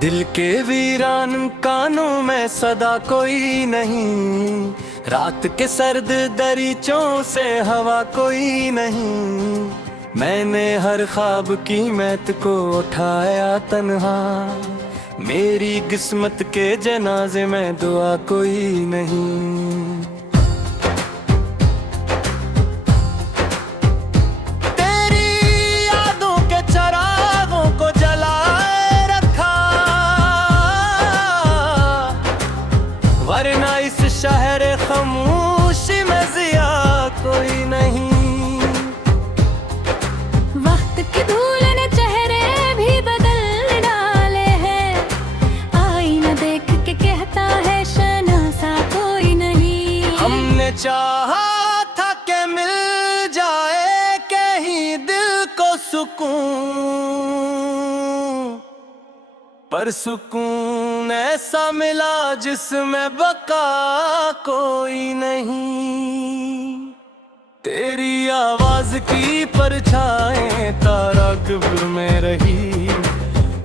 दिल के वीरान कानों में सदा कोई नहीं, रात के सर्द दरीचों से हवा कोई नहीं। मैंने हर ख्वाब की मैत को उठाया तन्हा, मेरी किस्मत के जनाजे में दुआ कोई नहीं। तेरी यादों के चरागों को जलाए रखा, वरना इस शहर खामोशी में जिया कोई नहीं। वक्त की धूल ने चेहरे भी बदल डाले हैं, आईना देख के कहता है शनासा कोई नहीं। हमने चाहा था कि मिल जाए कहीं दिल को सुकून, पर सुकून ऐसा मिला जिसमें बका कोई नहीं। तेरी आवाज की परछाएं तारा कब्र में रही,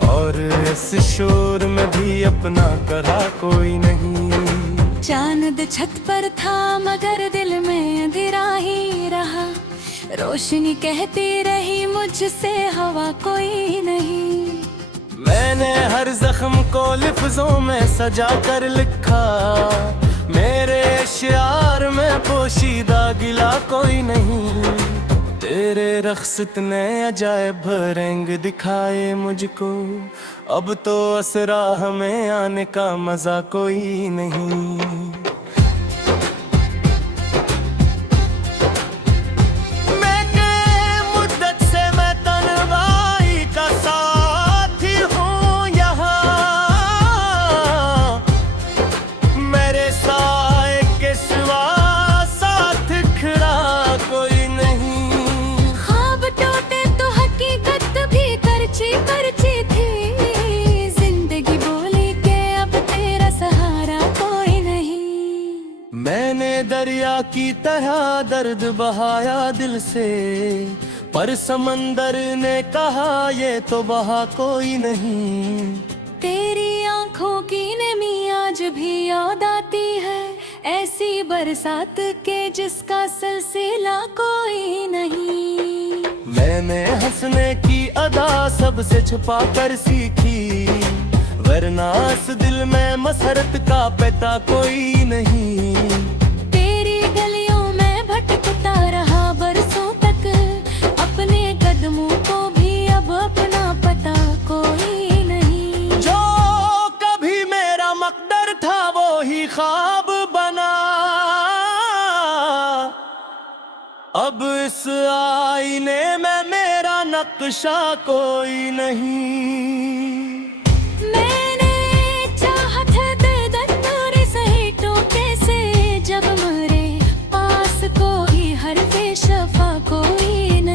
और इस शोर में भी अपना करा कोई नहीं। चांद छत पर था मगर दिल में अंधेरा ही रहा, रोशनी कहती रही मुझसे हवा कोई नहीं। मैंने हर जख्म को लिफ्जों में सजा कर लिखा, मेरे अश्यार में पोशीदा गिला कोई नहीं। तेरे रख्सत ने अजायब रंग दिखाए मुझको, अब तो असरा हमें आने का मजा कोई नहीं। मैंने दरिया की तरह दर्द बहाया दिल से, पर समंदर ने कहा ये तो बहा कोई नहीं। तेरी आंखों की नमी आज भी याद आती है, ऐसी बरसात के जिसका सिलसिला कोई नहीं। मैंने हंसने की अदा सबसे छुपा कर सीखी, वरना इस दिल में मसरत का पता कोई नहीं। तेरी गलियों में भटकता रहा बरसों तक, अपने कदमों को भी अब अपना पता कोई नहीं। जो कभी मेरा मकदर था वो ही ख्वाब बना, अब इस आईने में मेरा नक्शा कोई नहीं।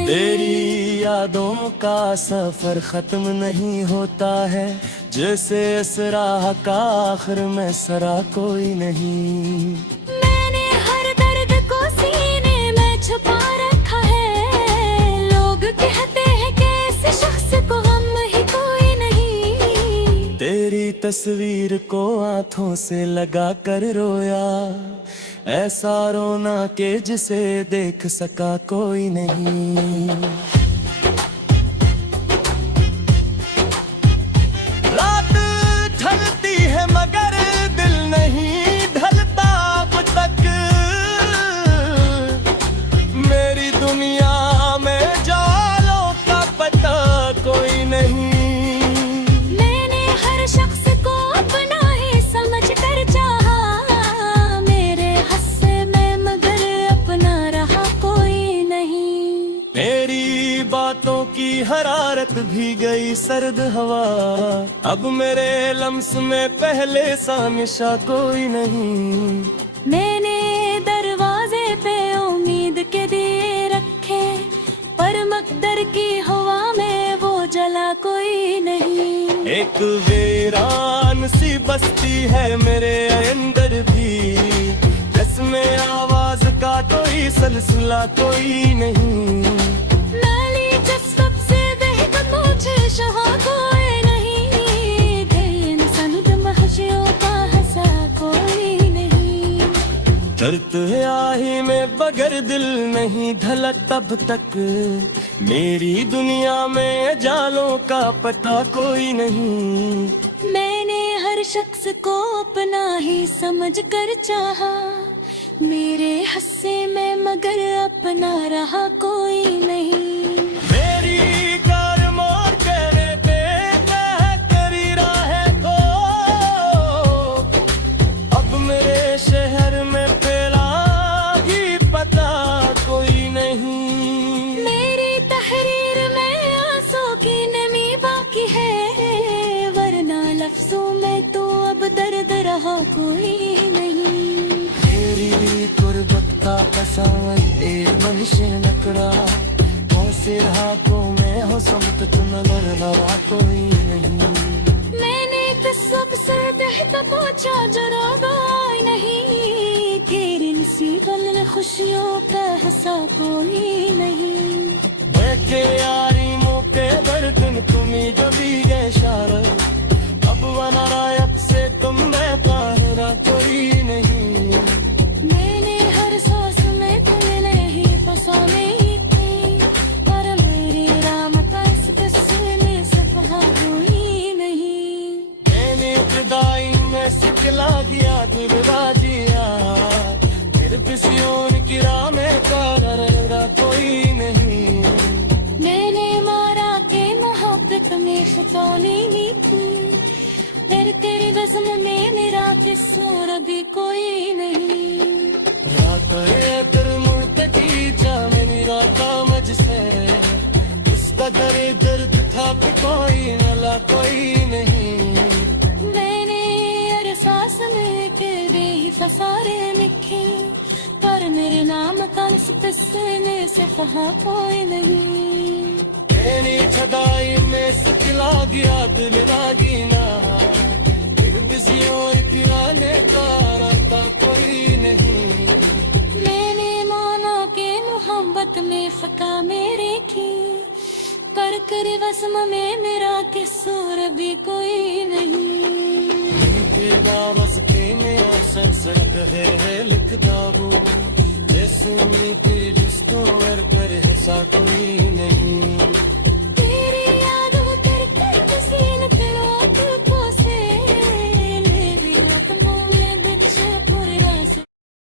तेरी यादों का सफर खत्म नहीं होता है, जैसे असरा का आखिर में सरा कोई नहीं। मैंने हर दर्द को सीने में छुपा रखा है, लोग कहते हैं कि ऐसे शख्स को गम ही कोई नहीं। तेरी तस्वीर को आंखों से लगा कर रोया, ऐसा रोना के जिसे देख सका कोई नहीं। रात ढलती है मगर दिल नहीं ढलता अब तक, मेरी दुनिया में जालों का पता कोई नहीं। मैंने हर शख्स को अपना ही समझ कर चाहा, मेरे हस्से में मगर अपना रहा कोई नहीं। मेरी बातों की हरारत भी गई सर्द हवा, अब मेरे लम्स में पहले सा नशा कोई नहीं। मैंने दरवाजे पे उम्मीद के दिए रखे, पर मकदर की हवा में वो जला कोई नहीं। एक वीरान सी बस्ती है मेरे अंदर भी, जिसमें आवाज का कोई सिलसिला कोई नहीं। नाली जब सबसे बेहद मुझे शहा कोई नहीं। दर्द है आही में बगर दिल नहीं ढला तब तक, मेरी दुनिया में जालों का पता कोई नहीं। मैंने हर शख्स को अपना ही समझ कर चाहा, मेरे हस्से में मगर अपना रहा कोई नहीं। मेरी कार मोर करे देता है तेरी राहें को, अब मेरे शहर में फैला ही पता कोई नहीं। मेरी तहरीर में आंसू की नमी बाकी है, वरना लफ्जों में तो अब दर्द रहा कोई नहीं। तेरी कुर्बत्ता पसंद ए मनुष्य नकरा, सिर हाथों में हो समत नजर लगा कोई नहीं। मैंने कसब से बहता पहुंचा जरा गाय नहीं, तेरे नसीबन खुशियों पे हंसा कोई नहीं। बैठे यारी मौके बर्तन तुम्हें जबी गए शार, अब बना रायत से तुम बेकारा कोई नहीं। मैंने हर सांस में तुम्हें ही फसाने थी, पर मेरी रामत इस किस्से से कहा कोई नहीं। मैंने खुदाई में सिखला दिया दुर्बाजिया, फिर किसी की राह में काररा कोई नहीं। मैंने मारा के मोहब्बत में खतौनी थी, फिर तेरे रस्म में मेरा किस्सा भी कोई नहीं। रात है तेर मुर्तकी जा मेरी रात मुझसे, इसका दर्द था कि कोई नला कोई नहीं। मैंने हर सांस में के ही फसारे लिखे, पर मेरे नाम का इस किस्से से कहा कोई नहीं। मैंने छदाई में सिखला दिया दिल रागीना, फिर किसी और की आने का रास्ता कोई नहीं। मैंने माना के मोहब्बत में फका मेरी थी, पर कर वस्म में मेरा किस्सा भी कोई नहीं। के लावज के में असर सरक है लिख दावो, जैसे की जिसको पर हिस्सा कोई नहीं।